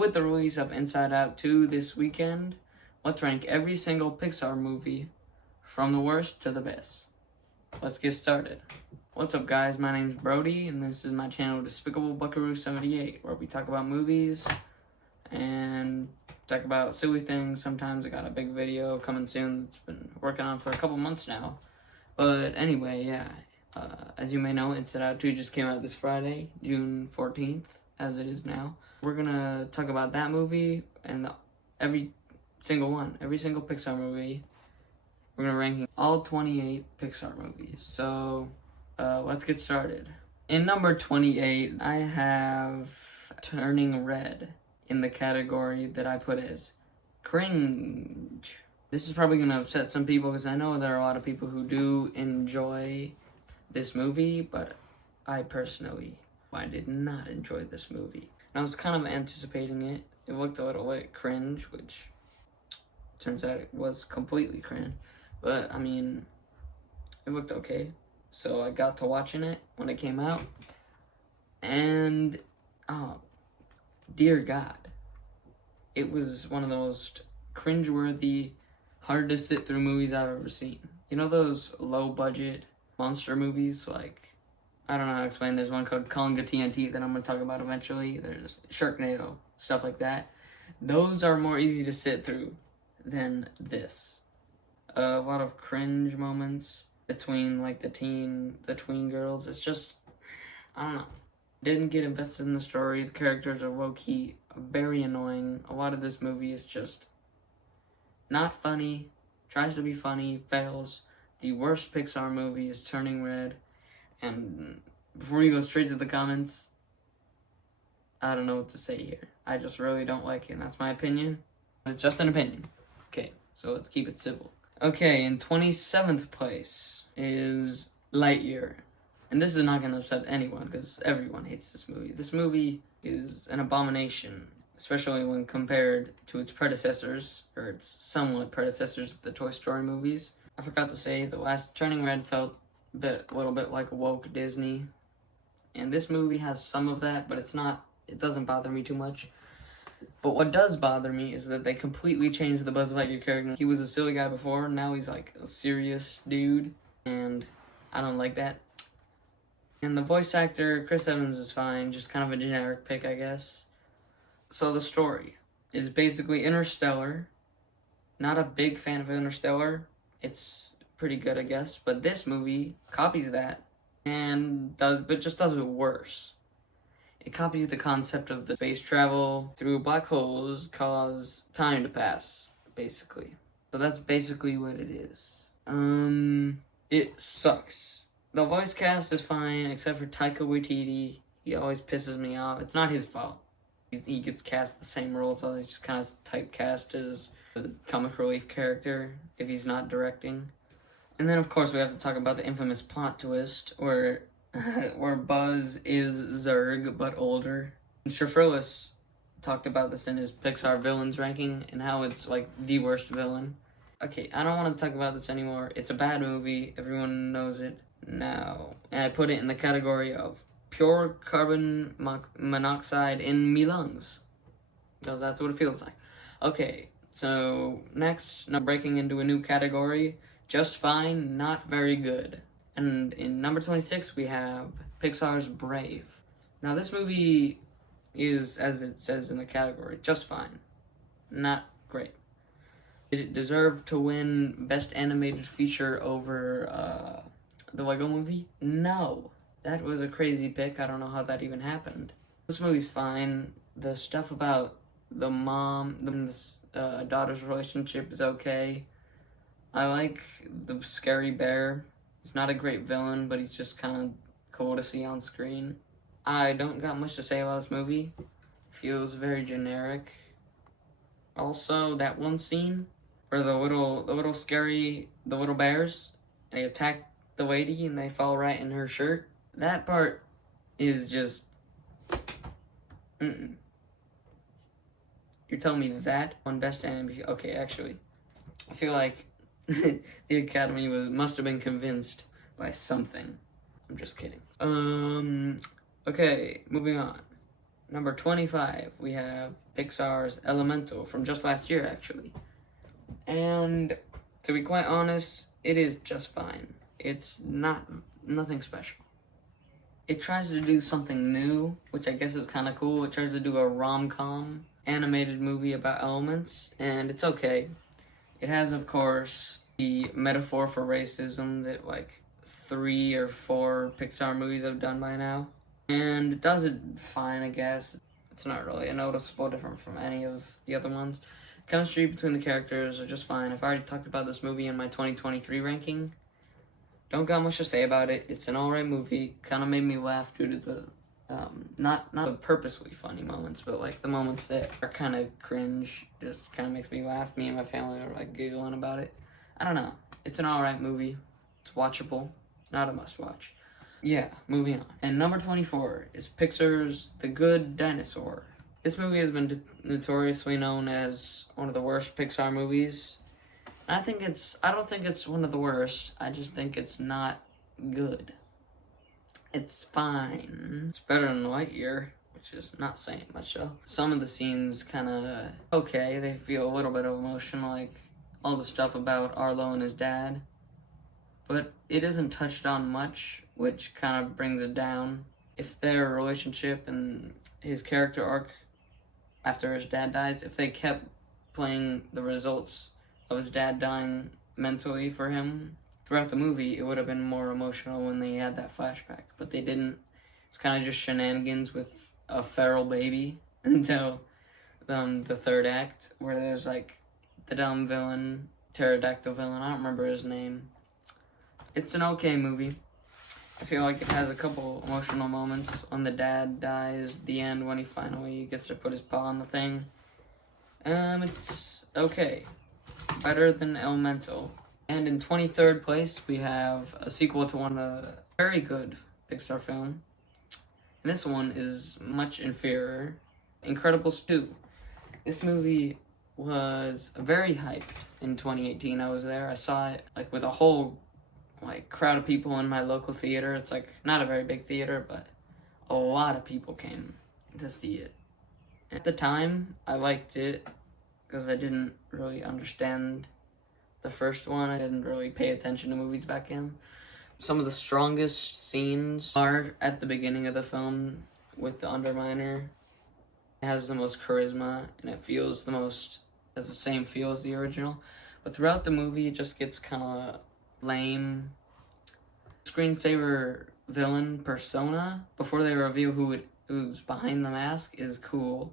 With the release of Inside Out 2 this weekend, let's rank every single Pixar movie from the worst to the best. Let's get started. What's up, guys? My name's Brody, and this is my channel Despicable Buckaroo 78, where we talk about movies and talk about silly things. Sometimes I got a big video coming soon that's been working on for a couple months now. But anyway, yeah. As you may know, Inside Out 2 just came out this Friday, June 14th, as it is now. We're gonna talk about that movie and every single Pixar movie. We're gonna rank all 28 Pixar movies. So, let's get started. In number 28, I have Turning Red in the category that I put as cringe. This is probably gonna upset some people because I know there are a lot of people who do enjoy this movie, but I did not enjoy this movie. And I was kind of anticipating it. It looked a little bit cringe, which turns out it was completely cringe. But, I mean, it looked okay. So I got to watching it when it came out. And, oh, dear God. It was one of the most cringeworthy, hard to sit through movies I've ever seen. You know those low-budget monster movies? Like, I don't know how to explain. There's one called Conga TNT that I'm going to talk about eventually. There's Sharknado, stuff like that. Those are more easy to sit through than this. A lot of cringe moments between like the tween girls. It's just, I don't know. Didn't get invested in the story. The characters are low-key very annoying. A lot of this movie is just not funny. Tries to be funny, fails. The worst Pixar movie is Turning Red. And before we go straight to the comments, I don't know what to say here. I just really don't like it, and that's my opinion. It's just an opinion. Okay, so let's keep it civil. Okay, in 27th place is Lightyear. And this is not going to upset anyone, because everyone hates this movie. This movie is an abomination, especially when compared to its predecessors, or its somewhat predecessors, the Toy Story movies. I forgot to say, the last Turning Red felt a little bit like woke Disney. And this movie has some of that, but it doesn't bother me too much. But what does bother me is that they completely changed the Buzz Lightyear character. He was a silly guy before, now he's like a serious dude, and I don't like that. And the voice actor, Chris Evans, is fine, just kind of a generic pick, I guess. So the story is basically Interstellar. Not a big fan of Interstellar. It's pretty good, I guess, but this movie copies that and just does it worse. It copies the concept of the space travel through black holes cause time to pass, basically. So that's basically what it is. It sucks. The voice cast is fine, except for Taika Waititi. He always pisses me off. It's not his fault. He gets cast the same role, so he's just kind of typecast as the comic relief character if he's not directing. And then, of course, we have to talk about the infamous plot twist where Buzz is Zurg, but older. Shafrillis talked about this in his Pixar villains ranking and how it's, like, the worst villain. Okay, I don't want to talk about this anymore. It's a bad movie. Everyone knows it now. And I put it in the category of pure carbon monoxide in me lungs. Because that's what it feels like. Okay, so next, now breaking into a new category. Just fine, not very good. And in number 26, we have Pixar's Brave. Now, this movie is, as it says in the category, just fine. Not great. Did it deserve to win Best Animated Feature over the Lego Movie? No. That was a crazy pick. I don't know how that even happened. This movie's fine. The stuff about the mom and the daughter's relationship is okay. I like the scary bear. He's not a great villain, but he's just kind of cool to see on screen. I don't got much to say about this movie. Feels very generic. Also, that one scene where the little bears, they attack the lady and they fall right in her shirt. That part is just, You're telling me that on Best Animation? Okay, actually, I feel like the Academy must have been convinced by something. I'm just kidding. Okay, moving on. Number 25, we have Pixar's Elemental from just last year, actually. And to be quite honest, it is just fine. It's nothing special. It tries to do something new, which I guess is kind of cool. It tries to do a rom-com animated movie about elements, and it's okay. It has, of course, the metaphor for racism that like 3 or 4 Pixar movies have done by now. And it does it fine, I guess. It's not really a noticeable difference from any of the other ones. Chemistry between the characters are just fine. I've already talked about this movie in my 2023 ranking. Don't got much to say about it. It's an alright movie. Kind of made me laugh due to the, not the purposely funny moments, but like the moments that are kind of cringe. Just kind of makes me laugh. Me and my family are like giggling about it. I don't know. It's an alright movie. It's watchable. It's not a must-watch. Yeah, moving on. And number 24 is Pixar's The Good Dinosaur. This movie has been notoriously known as one of the worst Pixar movies. And I don't think it's one of the worst. I just think it's not good. It's fine. It's better than Lightyear, which is not saying much though. Some of the scenes kind of okay. They feel a little bit of emotion, like all the stuff about Arlo and his dad. But it isn't touched on much, which kind of brings it down. If their relationship and his character arc after his dad dies, if they kept playing the results of his dad dying mentally for him throughout the movie, it would have been more emotional when they had that flashback. But they didn't. It's kind of just shenanigans with a feral baby until the third act, where there's like the dumb villain, pterodactyl villain, I don't remember his name. It's an okay movie. I feel like it has a couple emotional moments when the dad dies, the end when he finally gets to put his paw on the thing. It's okay. Better than Elemental. And in 23rd place, we have a sequel to one of a very good Pixar film. And this one is much inferior. Incredibles 2. This movie was very hyped in 2018. I was there. I saw it like with a whole crowd of people in my local theater. It's like not a very big theater, but a lot of people came to see it. At the time, I liked it because I didn't really understand the first one. I didn't really pay attention to movies back then. Some of the strongest scenes are at the beginning of the film with the Underminer. It has the most charisma and it feels the most, has the same feel as the original. But throughout the movie, it just gets kind of lame. Screensaver villain persona, before they reveal who's behind the mask, is cool.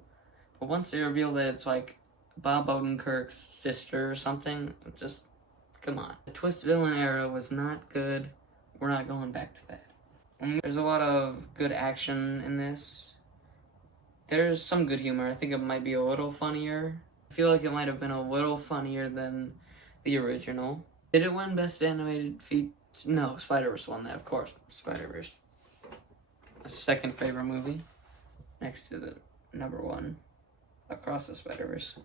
But once they reveal that it's like Bob Odenkirk's sister or something, it's just, come on. The twist villain era was not good. We're not going back to that. And there's a lot of good action in this. There's some good humor. I think it might be a little funnier. I feel like it might have been a little funnier than the original. Did it win Best Animated Feature? No, Spider-Verse won that, of course. Spider-Verse. My second favorite movie. Next to the number 1. Across the Spider-Verse.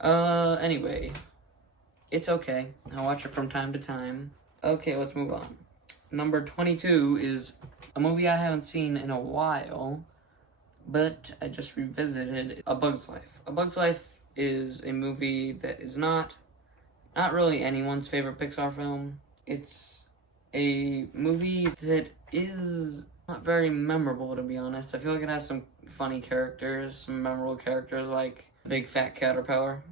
Anyway. It's okay. I watch it from time to time. Okay, let's move on. Number 22 is a movie I haven't seen in a while, but I just revisited. A Bug's Life. A Bug's Life is a movie that is not really anyone's favorite Pixar film. It's a movie that is not very memorable, to be honest. I feel like it has some funny characters, some memorable characters, like the big fat caterpillar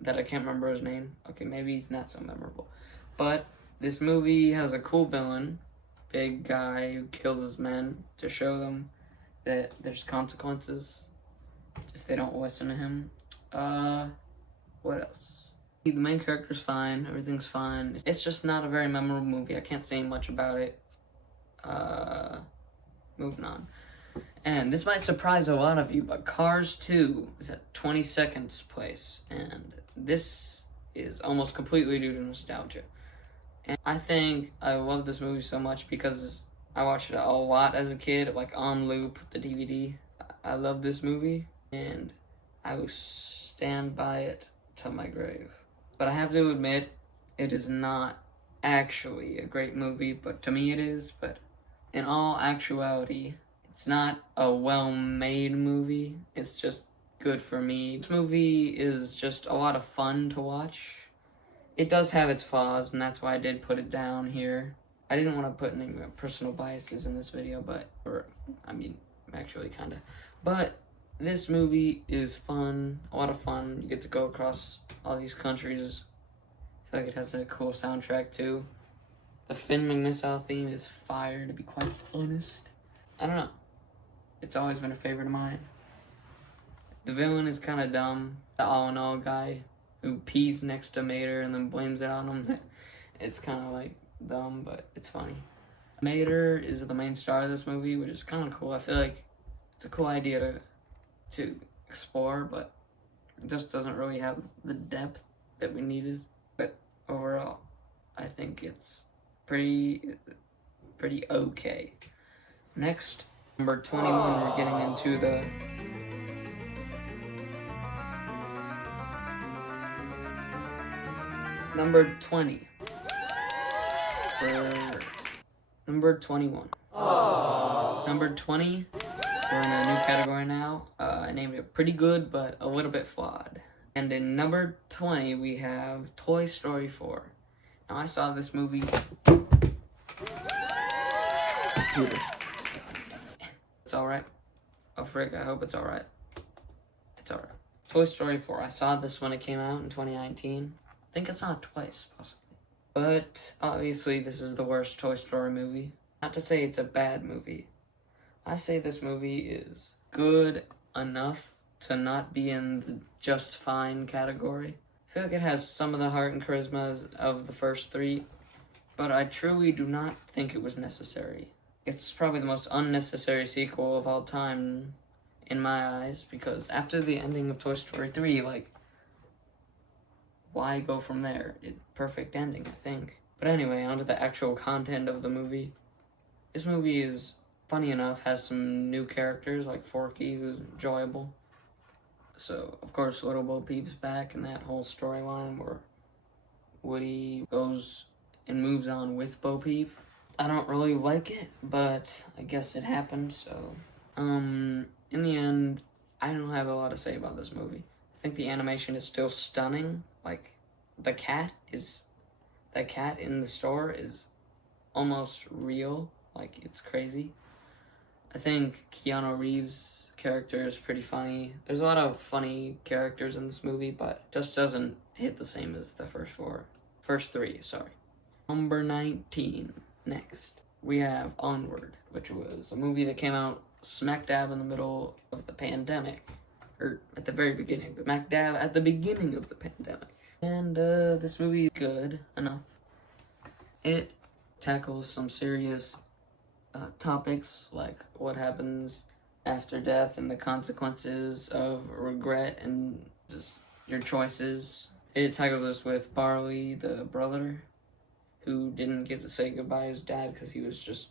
that I can't remember his name. Okay, maybe he's not so memorable. But this movie has a cool villain, big guy who kills his men to show them that there's consequences if they don't listen to him. What else? The main character's fine, everything's fine. It's just not a very memorable movie. I can't say much about it. Moving on. And this might surprise a lot of you, but Cars 2 is at 22nd place. And this is almost completely due to nostalgia. And I think I love this movie so much because I watched it a lot as a kid, like on loop, the DVD. I love this movie, and I will stand by it till my grave. But I have to admit, it is not actually a great movie, but to me it is. But in all actuality, It's not a well-made movie. It's just good for me. This movie is just a lot of fun to watch. It does have its flaws, and that's why I did put it down here. I didn't want to put any personal biases in this video, actually kind of. But this movie is fun, a lot of fun. You get to go across all these countries. I feel like it has a cool soundtrack too. The Finn McMissile theme is fire, to be quite honest. I don't know. It's always been a favorite of mine. The villain is kind of dumb. The all-in-all guy who pees next to Mater and then blames it on him. It's kind of like dumb, but it's funny. Mater is the main star of this movie, which is kind of cool. I feel like it's a cool idea to explore, but it just doesn't really have the depth that we needed. But overall, I think it's pretty okay. Next, number 21, we're getting into the number 20. For number 21. Number 20, we're in a new category now. I named it pretty good, but a little bit flawed. And in number 20, we have Toy Story 4. Now, I saw this movie. It's alright. Oh, frick, I hope it's alright. It's alright. Toy Story 4. I saw this when it came out in 2019. I think I saw it twice, possibly. But, obviously, this is the worst Toy Story movie. Not to say it's a bad movie. I say this movie is good enough to not be in the just fine category. I feel like it has some of the heart and charisma of the first three, but I truly do not think it was necessary. It's probably the most unnecessary sequel of all time in my eyes, because after the ending of Toy Story 3, why go from there? Perfect ending, I think. But anyway, onto the actual content of the movie. This movie is funny enough, has some new characters like Forky, who's enjoyable. So, of course, Little Bo Peep's back in that whole storyline where Woody goes and moves on with Bo Peep. I don't really like it, but I guess it happened, so. In the end, I don't have a lot to say about this movie. I think the animation is still stunning. Like, the cat in the store is almost real. Like, it's crazy. I think Keanu Reeves' character is pretty funny. There's a lot of funny characters in this movie, but it just doesn't hit the same as the first three, sorry. Number 19, next. We have Onward, which was a movie that came out smack dab in the middle of the pandemic. Or at the very beginning, at the beginning of the pandemic. And this movie is good enough. It tackles some serious topics like what happens after death and the consequences of regret and just your choices. It tackles this with Barley, the brother, who didn't get to say goodbye to his dad because he was just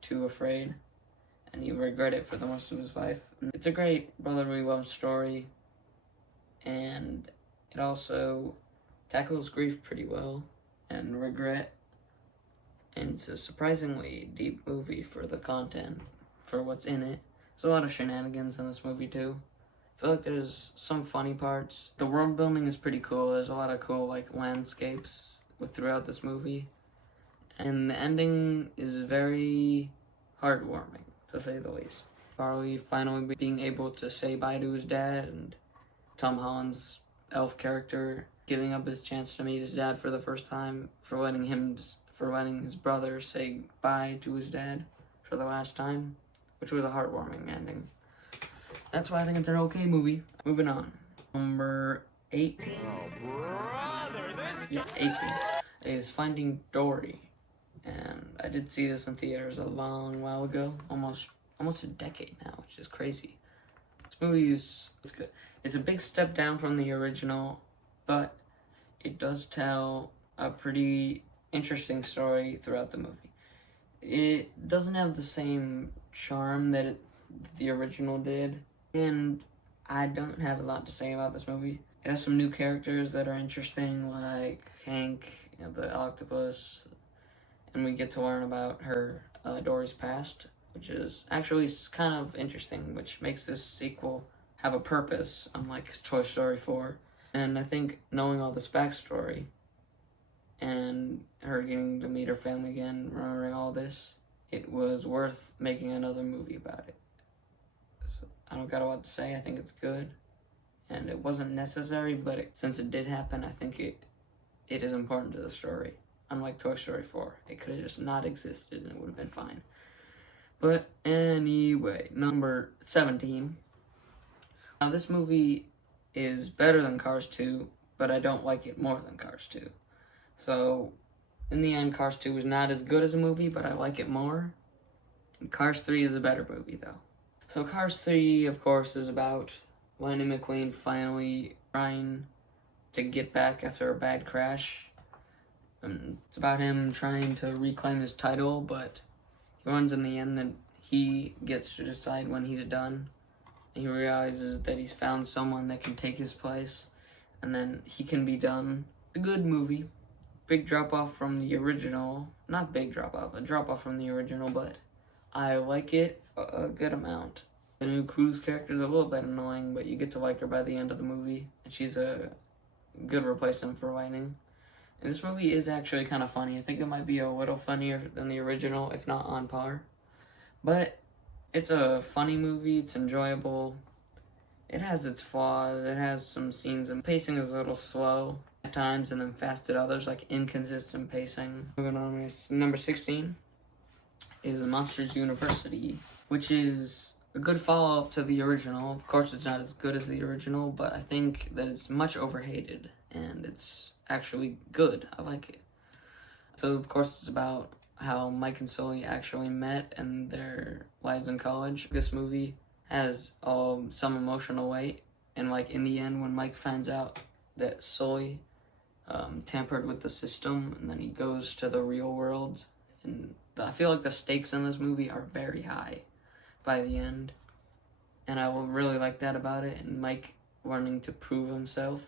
too afraid, and he regretted it for the rest of his life. It's a great brotherly love story, and it also tackles grief pretty well and regret. And it's a surprisingly deep movie for the content, for what's in it. There's a lot of shenanigans in this movie too. I feel like there's some funny parts. The world building is pretty cool. There's a lot of cool landscapes throughout this movie. And the ending is very heartwarming, to say the least. Barley finally being able to say bye to his dad, and Tom Holland's elf character giving up his chance to meet his dad for the first time, for letting his brother say bye to his dad for the last time, which was a heartwarming ending. That's why I think it's an okay movie. Moving on. Number 18. Oh, brother, 18 is Finding Dory. And I did see this in theaters a long while ago, almost a decade now, which is crazy. This movie is good. It's a big step down from the original, but it does tell a pretty interesting story throughout the movie. It doesn't have the same charm that the original did, and I don't have a lot to say about this movie. It has some new characters that are interesting, like Hank, the octopus, and we get to learn about her, Dory's past. which is actually kind of interesting, which makes this sequel have a purpose, unlike Toy Story 4. And I think knowing all this backstory and her getting to meet her family again, remembering all this, it was worth making another movie about it. So I don't got a lot to say. I think it's good. And it wasn't necessary, but since it did happen, I think it is important to the story. Unlike Toy Story 4, it could have just not existed and it would have been fine. But anyway, number 17. Now this movie is better than Cars 2, but I don't like it more than Cars 2. So, in the end, Cars 2 was not as good as a movie, but I like it more. And Cars 3 is a better movie, though. So Cars 3, of course, is about Lightning McQueen finally trying to get back after a bad crash. And it's about him trying to reclaim his title, but he learns in the end that he gets to decide when he's done. And he realizes that he's found someone that can take his place, and then he can be done. It's a good movie. Big drop-off from the original. Not big drop-off, a drop-off from the original, but I like it a good amount. The new Cruise character is a little bit annoying, but you get to like her by the end of the movie, and she's a good replacement for Lightning. And this movie is actually kind of funny. I think it might be a little funnier than the original, if not on par. But it's a funny movie, it's enjoyable. It has its flaws, it has some scenes, and pacing is a little slow at times and then fast at others, like inconsistent pacing. Moving on, number 16 is Monsters University, which is a good follow-up to the original. Of course, it's not as good as the original, but I think that it's much overhated, and it's actually good. I like it. So, of course, it's about how Mike and Sully actually met and their lives in college. This movie has some emotional weight, and like in the end, when Mike finds out that Sully tampered with the system, and then he goes to the real world, and I feel like the stakes in this movie are very high by the end, and I will really like that about it. And Mike learning to prove himself,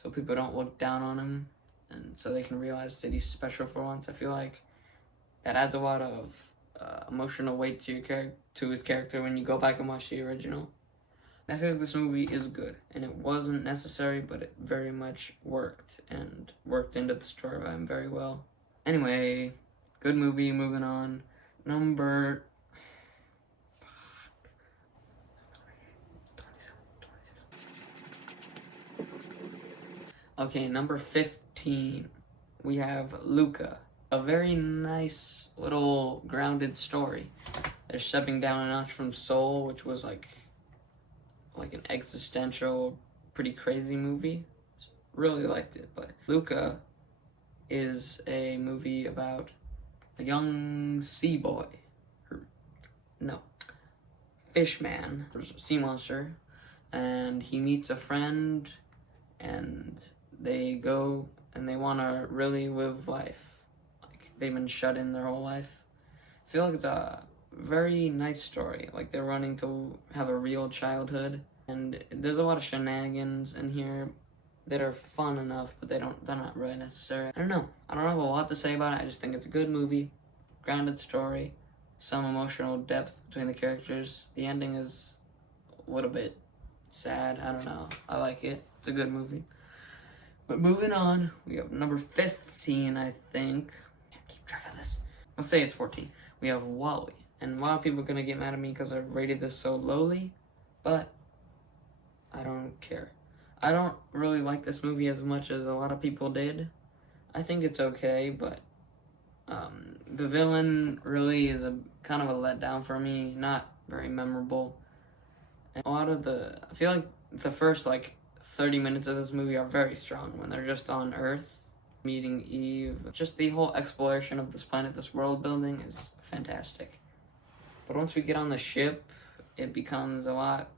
so people don't look down on him, and so they can realize that he's special for once. I feel like that adds a lot of emotional weight to his character when you go back and watch the original. I feel like this movie is good, and it wasn't necessary, but it very much worked, and worked into the storyline very well. Anyway, good movie, moving on. Number... Okay, number 15, we have Luca. A very nice little grounded story. They're stepping down a notch from Soul, which was like an existential, pretty crazy movie. Really liked it. But Luca is a movie about a young sea boy, fish man, sea monster, and he meets a friend, and they go and they want to really live life. Like, they've been shut in their whole life. I feel like it's a very nice story. Like, they're running to have a real childhood, and there's a lot of shenanigans in here that are fun enough, but they're not really necessary. I don't know. I don't have a lot to say about it. I just think it's a good movie, grounded story, some emotional depth between the characters. The ending is a little bit sad. I don't know. I like it. It's a good movie. But moving on, we have number 15, I think. Can't keep track of this. Let's say it's 14. We have WALL-E. And a lot of people are going to get mad at me because I've rated this so lowly, but I don't care. I don't really like this movie as much as a lot of people did. I think it's okay, but the villain really is a kind of a letdown for me. Not very memorable. And I feel like the first 30 minutes of this movie are very strong when they're just on Earth, meeting Eve. Just the whole exploration of this planet, this world building is fantastic. But once we get on the ship, it becomes a lot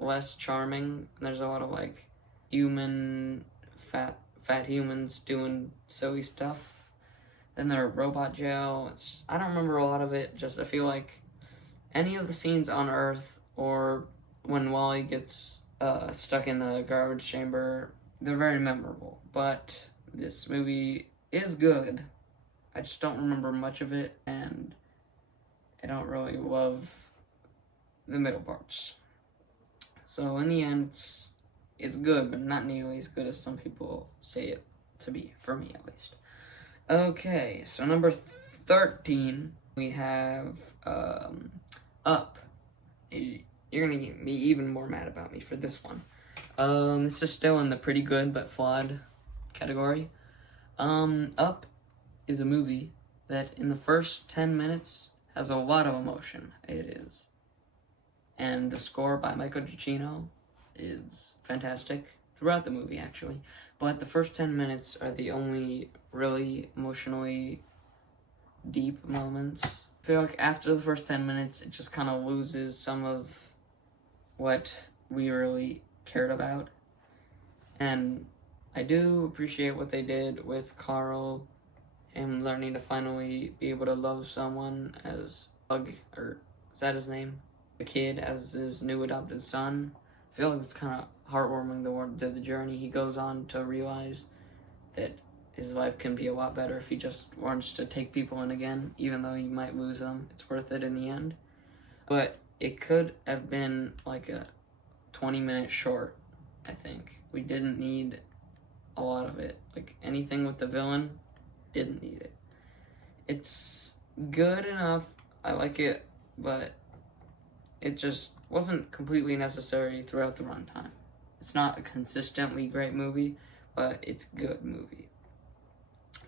less charming. There's a lot of human, fat humans doing silly stuff. Then there are robot jail. I don't remember a lot of it. Just I feel like any of the scenes on Earth or when Wally gets stuck in the garbage chamber, they're very memorable. But this movie is good. I just don't remember much of it, and I don't really love the middle parts. So in the end, it's good, but not nearly as good as some people say it to be, for me at least. Okay, so number 13, we have Up. You're gonna get me even more mad about me for this one. This is still in the pretty good but flawed category. Up is a movie that in the first 10 minutes has a lot of emotion. It is. And the score by Michael Giacchino is fantastic throughout the movie, actually. But the first 10 minutes are the only really emotionally deep moments. I feel like after the first 10 minutes, it just kind of loses some of what we really cared about. And I do appreciate what they did with Carl, him learning to finally be able to love someone as Bug, or is that his name? The kid as his new adopted son. I feel like it's kind of heartwarming the journey he goes on to realize that his life can be a lot better if he just wants to take people in again, even though he might lose them. It's worth it in the end. But it could have been like a 20-minute short, I think. We didn't need a lot of it. Like anything with the villain, didn't need it. It's good enough. I like it, but it just wasn't completely necessary throughout the runtime. It's not a consistently great movie, but it's a good movie.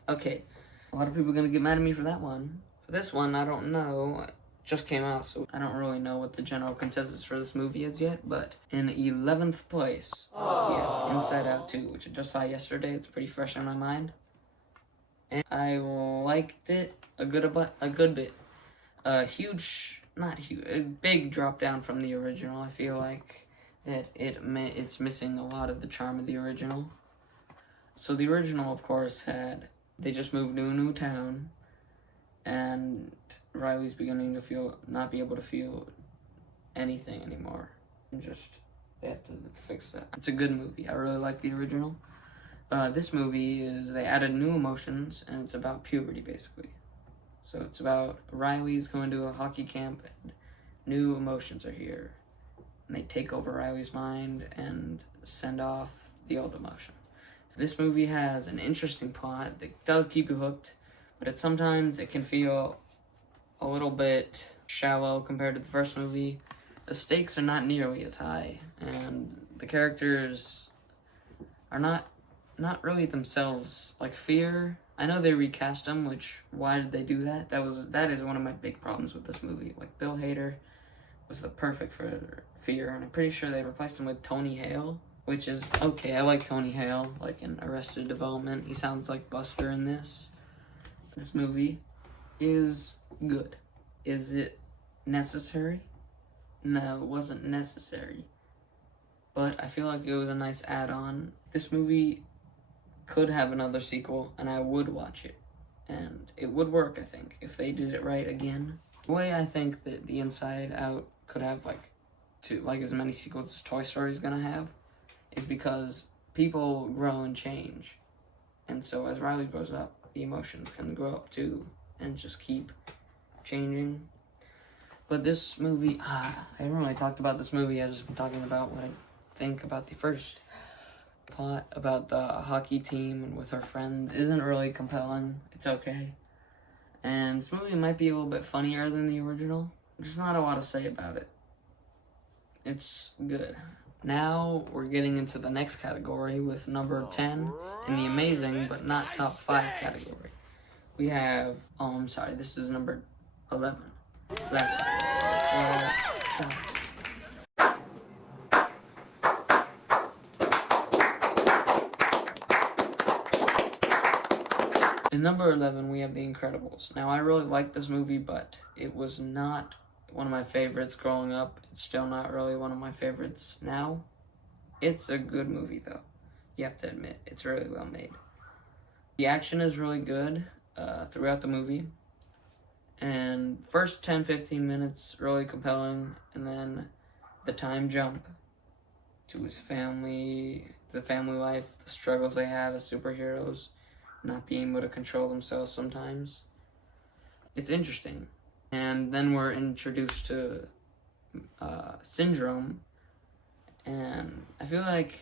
Okay, a lot of people are gonna get mad at me for that one. For this one, I don't know. It just came out, so I don't really know what the general consensus for this movie is yet, but in 11th place, we have Inside Out 2, which I just saw yesterday. It's pretty fresh in my mind. And I liked it a good bit. A big drop down from the original. I feel like that it's missing a lot of the charm of the original. So the original, of course, they just moved to a new town, and Riley's beginning to not be able to feel anything anymore. And they have to fix that. It's a good movie. I really like the original. This movie they added new emotions, and it's about puberty, basically. So it's about Riley's going to a hockey camp, and new emotions are here. And they take over Riley's mind and send off the old emotion. This movie has an interesting plot that does keep you hooked, but sometimes it can feel a little bit shallow compared to the first movie. The stakes are not nearly as high, and the characters are not really themselves. Like Fear, I know they recast him, why did they do that? That is one of my big problems with this movie. Like, Bill Hader was the perfect for Fear, and I'm pretty sure they replaced him with Tony Hale, which is okay. I like Tony Hale, like in Arrested Development. He sounds like Buster in this. This movie is good. Is it necessary? No, it wasn't necessary. But I feel like it was a nice add-on. This movie could have another sequel, and I would watch it. And it would work, I think, if they did it right again. The way I think that the Inside Out could have, as many sequels as Toy Story is gonna have, is because people grow and change. And so as Riley grows up, the emotions can grow up too, and just keep changing. But this movie, I haven't really talked about this movie. I've just been talking about what I think about the first plot about the hockey team and with her friend. Isn't really compelling. It's okay. And this movie might be a little bit funnier than the original. There's not a lot to say about it. It's good. Now we're getting into the next category with number 10 in the amazing but not top 5 category. We have, I'm sorry, this is number 11. Last one. In number 11, we have The Incredibles. Now, I really liked this movie, but it was not one of my favorites growing up. It's still not really one of my favorites now. It's a good movie, though. You have to admit, it's really well made. The action is really good throughout the movie. And first 10-15 minutes, really compelling. And then the time jump to his family, the family life, the struggles they have as superheroes, not being able to control themselves sometimes. It's interesting. And then we're introduced to Syndrome, and I feel like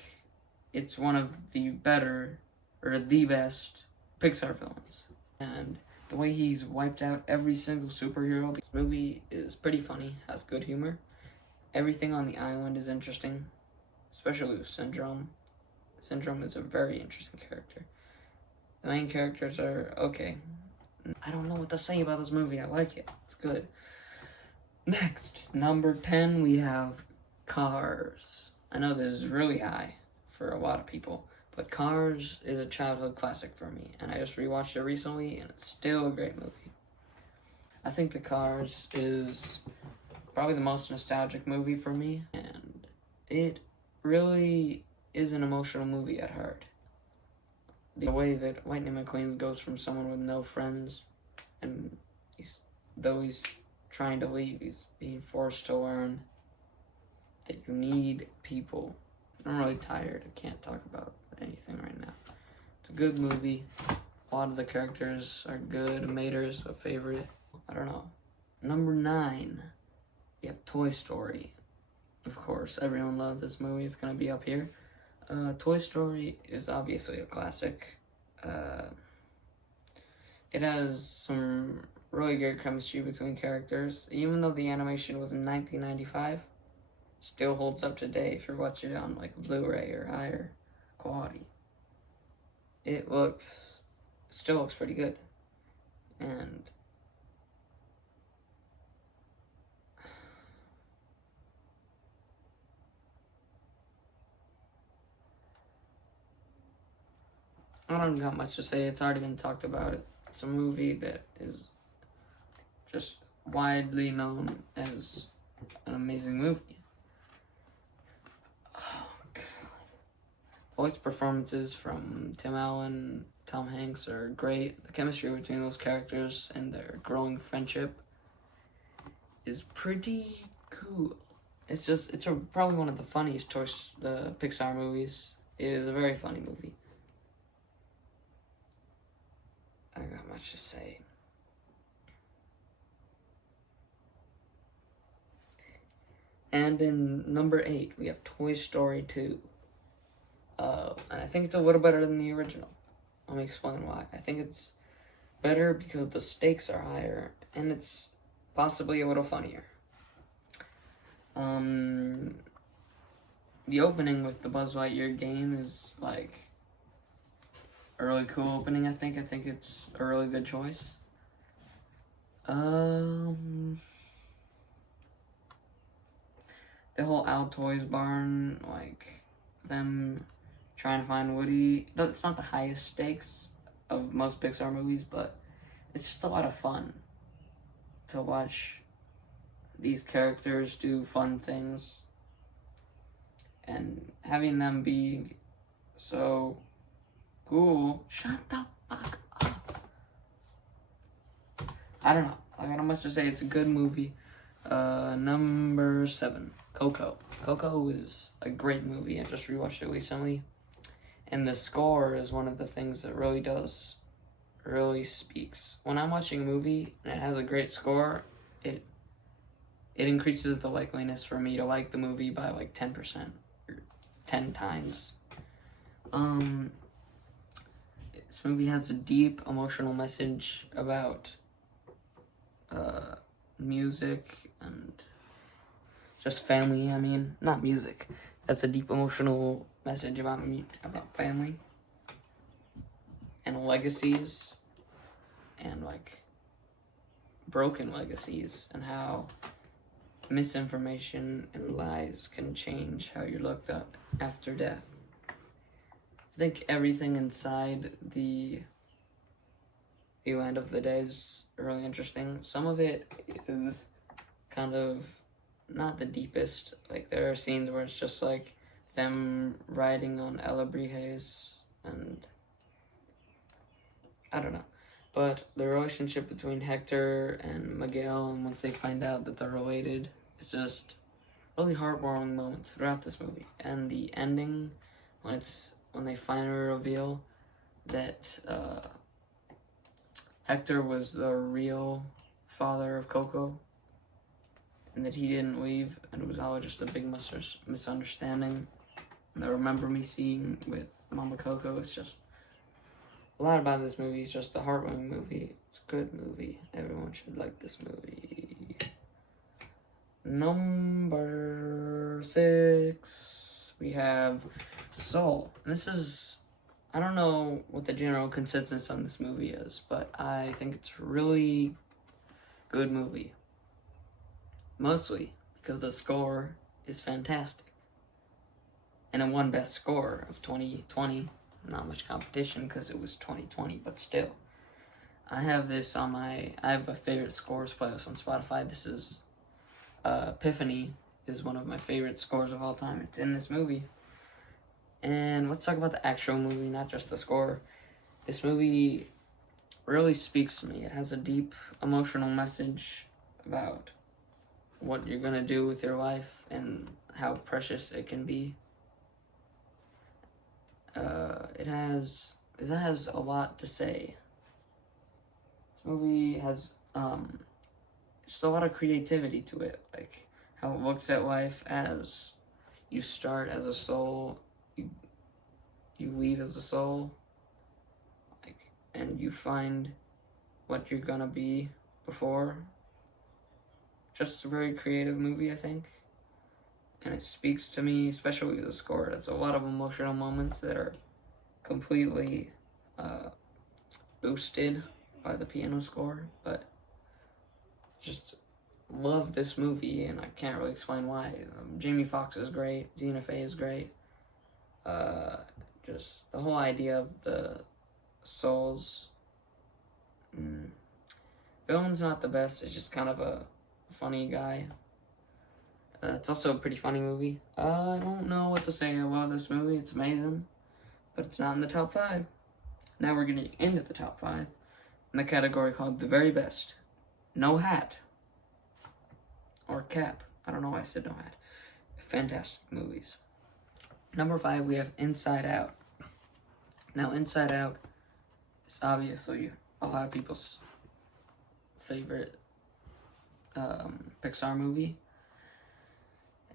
it's one of the better, or the best, Pixar villains. And the way he's wiped out every single superhero. This movie is pretty funny, has good humor. Everything on the island is interesting, especially with Syndrome. Syndrome is a very interesting character. The main characters are okay. I don't know what to say about this movie. I like it. It's good. Next, number 10, we have Cars. I know this is really high for a lot of people, but Cars is a childhood classic for me, and I just rewatched it recently, and it's still a great movie. I think the Cars is probably the most nostalgic movie for me, and it really is an emotional movie at heart. The way that Lightning McQueen goes from someone with no friends, and though he's trying to leave, he's being forced to learn that you need people. I'm really tired. I can't talk about anything right now. It's a good movie. A lot of the characters are good. Mater's a favorite. I don't know. Number 9, we have Toy Story. Of course, everyone loved this movie. It's going to be up here. Toy Story is obviously a classic. It has some really good chemistry between characters. Even though the animation was in 1995, still holds up today if you're watching it on like Blu-ray or higher quality. It still looks pretty good. And I don't got much to say. It's already been talked about. It's a movie that is just widely known as an amazing movie. Oh, God. Voice performances from Tim Allen, Tom Hanks are great. The chemistry between those characters and their growing friendship is pretty cool. It's probably one of the funniest Pixar movies. It is a very funny movie. I got much to say. And in number 8, we have Toy Story 2. And I think it's a little better than the original. Let me explain why. I think it's better because the stakes are higher, and it's possibly a little funnier. The opening with the Buzz Lightyear game is like a really cool opening, I think. I think it's a really good choice. The whole Altoids barn, like them trying to find Woody. It's not the highest stakes of most Pixar movies, but it's just a lot of fun to watch these characters do fun things and having them be so cool. Shut the fuck up. I don't know. I got much to say. It's a good movie. Number 7, Coco. Coco is a great movie. I just rewatched it recently. And the score is one of the things that really speaks. When I'm watching a movie and it has a great score, it increases the likeliness for me to like the movie by like 10% or 10 times. This movie has a deep emotional message about music and just family. I mean, not music. That's a deep emotional message about family and legacies and like broken legacies and how misinformation and lies can change how you're looked at after death. I think everything inside the Land of the Dead is really interesting. Some of it is kind of not the deepest. Like there are scenes where it's just like them riding on Alebrijes and I don't know. But the relationship between Hector and Miguel, and once they find out that they're related, it's just really heartwarming moments throughout this movie. And the ending, when they finally reveal that Hector was the real father of Coco, and that he didn't leave, and it was all just a big misunderstanding. And I remember me seeing with Mama Coco. It's just a lot about this movie. It's just a heartwarming movie. It's a good movie. Everyone should like this movie. Number 6, we have Soul. And this is, I don't know what the general consensus on this movie is, but I think it's a really good movie. Mostly because the score is fantastic. And it won Best Score of 2020. Not much competition because it was 2020, but still. I have this on I have a favorite scores playlist on Spotify. This is Epiphany is one of my favorite scores of all time. It's in this movie. And let's talk about the actual movie, not just the score. This movie really speaks to me. It has a deep emotional message about what you're gonna do with your life and how precious it can be. It has a lot to say. This movie has just a lot of creativity to it, like how it looks at life as you start as a soul, you leave as a soul, like, and you find what you're gonna be before. Just a very creative movie, I think. And it speaks to me, especially with the score. It's a lot of emotional moments that are completely boosted by the piano score, but just love this movie, and I can't really explain why. Jamie Foxx is great, Tina Fey is great. Just the whole idea of the souls. Villain's not the best, it's just kind of a funny guy. It's also a pretty funny movie. I don't know what to say about this movie. It's amazing, but it's not in the top 5. Now we're getting into the top 5 in the category called The Very Best. No Hat. Or Cap. I don't know why I said no hat. Fantastic movies. Number 5, we have Inside Out. Now, Inside Out is obviously a lot of people's favorite Pixar movie.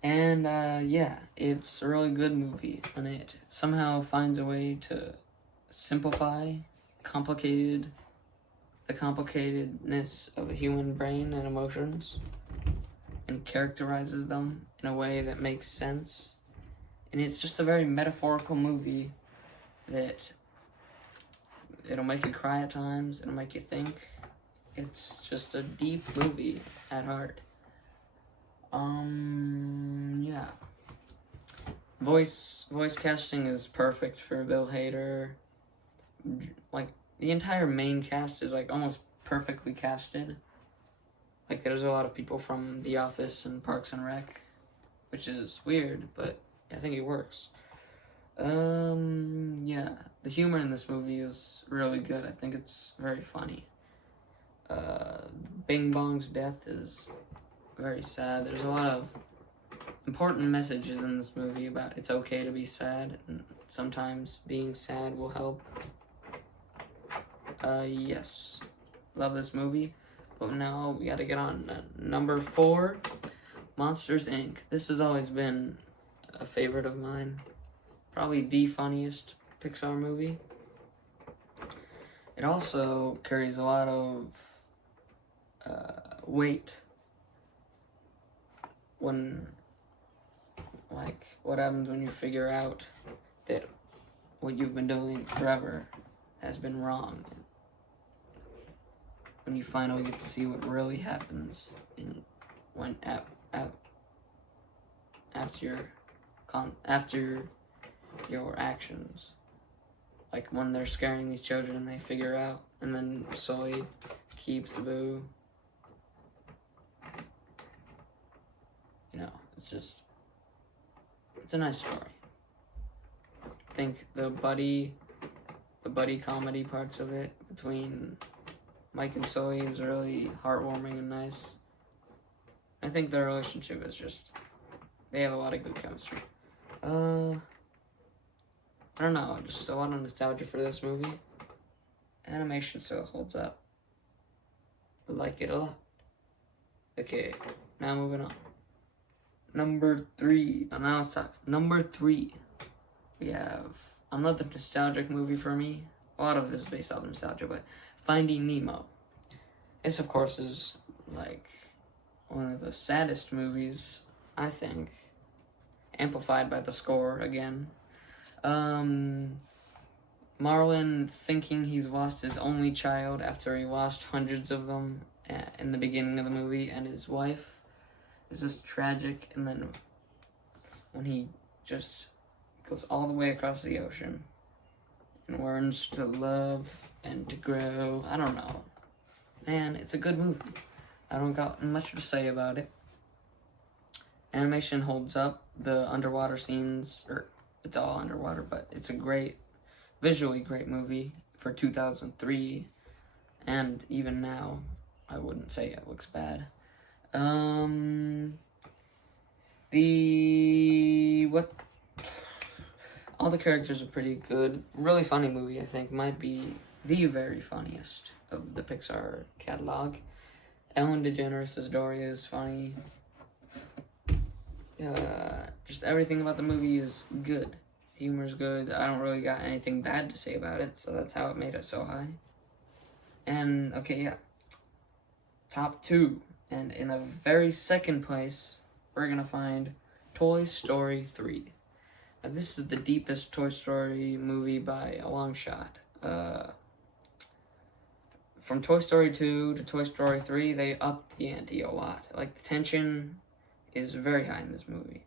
And, yeah, it's a really good movie, and it somehow finds a way to simplify the complicatedness of a human brain and emotions, and characterizes them in a way that makes sense. And it's just a very metaphorical movie that it'll make you cry at times, it'll make you think. It's just a deep movie at heart. Yeah. Voice casting is perfect for Bill Hader. Like, the entire main cast is, like, almost perfectly casted. Like, there's a lot of people from The Office and Parks and Rec, which is weird, but I think it works. Yeah. The humor in this movie is really good. I think it's very funny. Bing Bong's death is very sad. There's a lot of important messages in this movie about it's okay to be sad, and sometimes being sad will help. Yes. Love this movie. But now we gotta get on number 4, Monsters, Inc. This has always been a favorite of mine. Probably the funniest Pixar movie. It also carries a lot of weight when, like, what happens when you figure out that what you've been doing forever has been wrong. When you finally get to see what really happens after your actions. Like when they're scaring these children and they figure out, and then Sully keeps Boo. You know, it's a nice story. I think the buddy comedy parts of it between Mike and Sully is really heartwarming and nice. I think their relationship is just, they have a lot of good chemistry. I don't know, just a lot of nostalgia for this movie. Animation still holds up. I like it a lot. Okay, now moving on. Number 3. Now let's talk. Number 3. We have another nostalgic movie for me. A lot of this is based off nostalgia, but Finding Nemo. This, of course, is like one of the saddest movies, I think. Amplified by the score again. Marlin thinking he's lost his only child after he lost hundreds of them in the beginning of the movie, and his wife is just tragic. And then when he just goes all the way across the ocean and learns to love and to grow. I don't know. Man, it's a good movie. I don't got much to say about it. Animation holds up. The underwater scenes, it's all underwater, but it's a visually great movie for 2003. And even now, I wouldn't say it looks bad. All the characters are pretty good. Really funny movie, I think. Might be the very funniest of the Pixar catalog. Ellen DeGeneres' Dory is funny. Just everything about the movie is good. Humor's good. I don't really got anything bad to say about it, so that's how it made it so high. And, okay, yeah. Top 2. And in the very second place, we're gonna find Toy Story 3. Now, this is the deepest Toy Story movie by a long shot. From Toy Story 2 to Toy Story 3, they upped the ante a lot. Like, the tension is very high in this movie.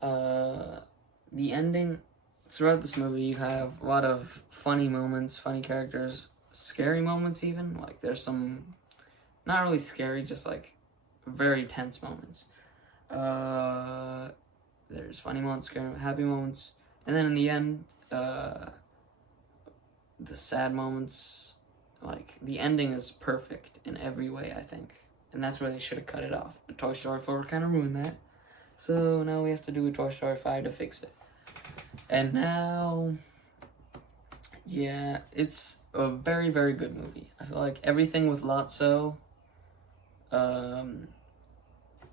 The ending, throughout this movie, you have a lot of funny moments, funny characters, scary moments even. Like, there's some, not really scary, just like very tense moments. There's funny moments, scary, happy moments. And then in the end, the sad moments, like, the ending is perfect in every way, I think. And that's where they should have cut it off. But Toy Story 4 kind of ruined that. So now we have to do a Toy Story 5 to fix it. And now, yeah, it's a very, very good movie. I feel like everything with Lotso,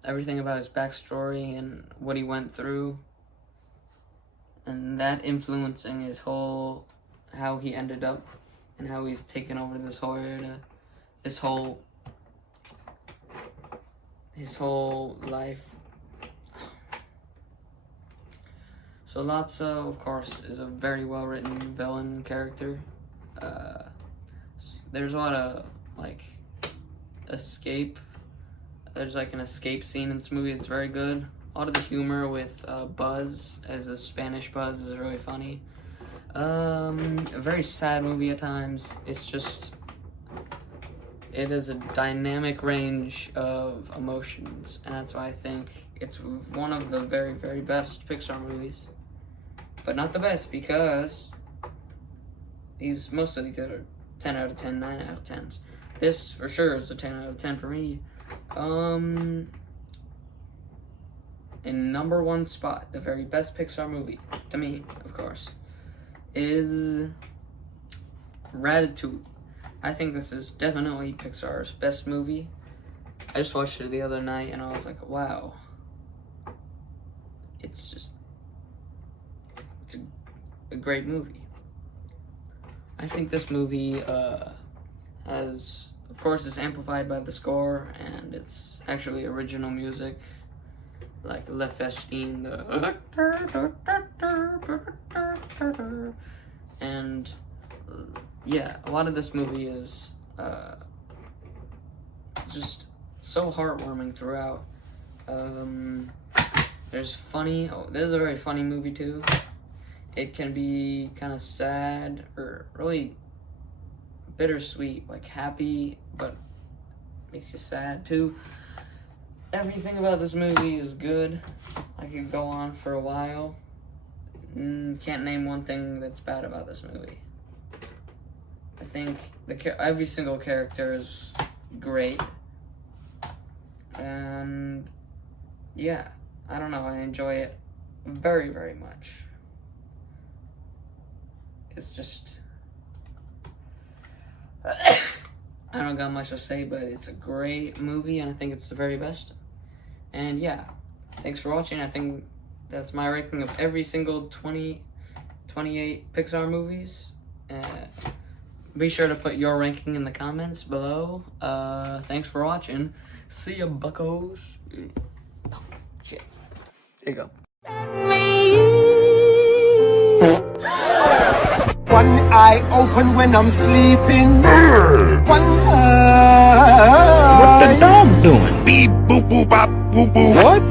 everything about his backstory and what he went through, and that influencing how he ended up, and how he's taken over this whole area, his whole life. So Lotso, of course, is a very well-written villain character. There's a lot of, like, escape. There's, like, an escape scene in this movie that's very good. A lot of the humor with Buzz, as the Spanish Buzz, is really funny. A very sad movie at times. It is a dynamic range of emotions, and that's why I think it's one of the very, very best Pixar movies. But not the best, because most of these are 10 out of 10, 9 out of 10s. This, for sure, is a 10 out of 10 for me. In number 1 spot, the very best Pixar movie, to me, of course, is Ratatouille. I think this is definitely Pixar's best movie. I just watched it the other night, and I was like, wow. It's a great movie. I think this movie has, of course, it's amplified by the score, and it's actually original music, like Le Festin, and yeah, a lot of this movie is just so heartwarming throughout. This is a very funny movie too. It can be kind of sad, or really bittersweet, like happy, but makes you sad too. Everything about this movie is good. I could go on for a while. Can't name one thing that's bad about this movie. I think every single character is great. And yeah, I don't know, I enjoy it very, very much. It's just I don't got much to say, but it's a great movie, and I think it's the very best. And yeah, thanks for watching. I think that's my ranking of every single 28 Pixar movies. Be sure to put your ranking in the comments below. Thanks for watching. See ya, buccos. Oh, shit. There you go. One eye open when I'm sleeping. One eye. What the dog doing? Beep boop boop bop boop boop. What?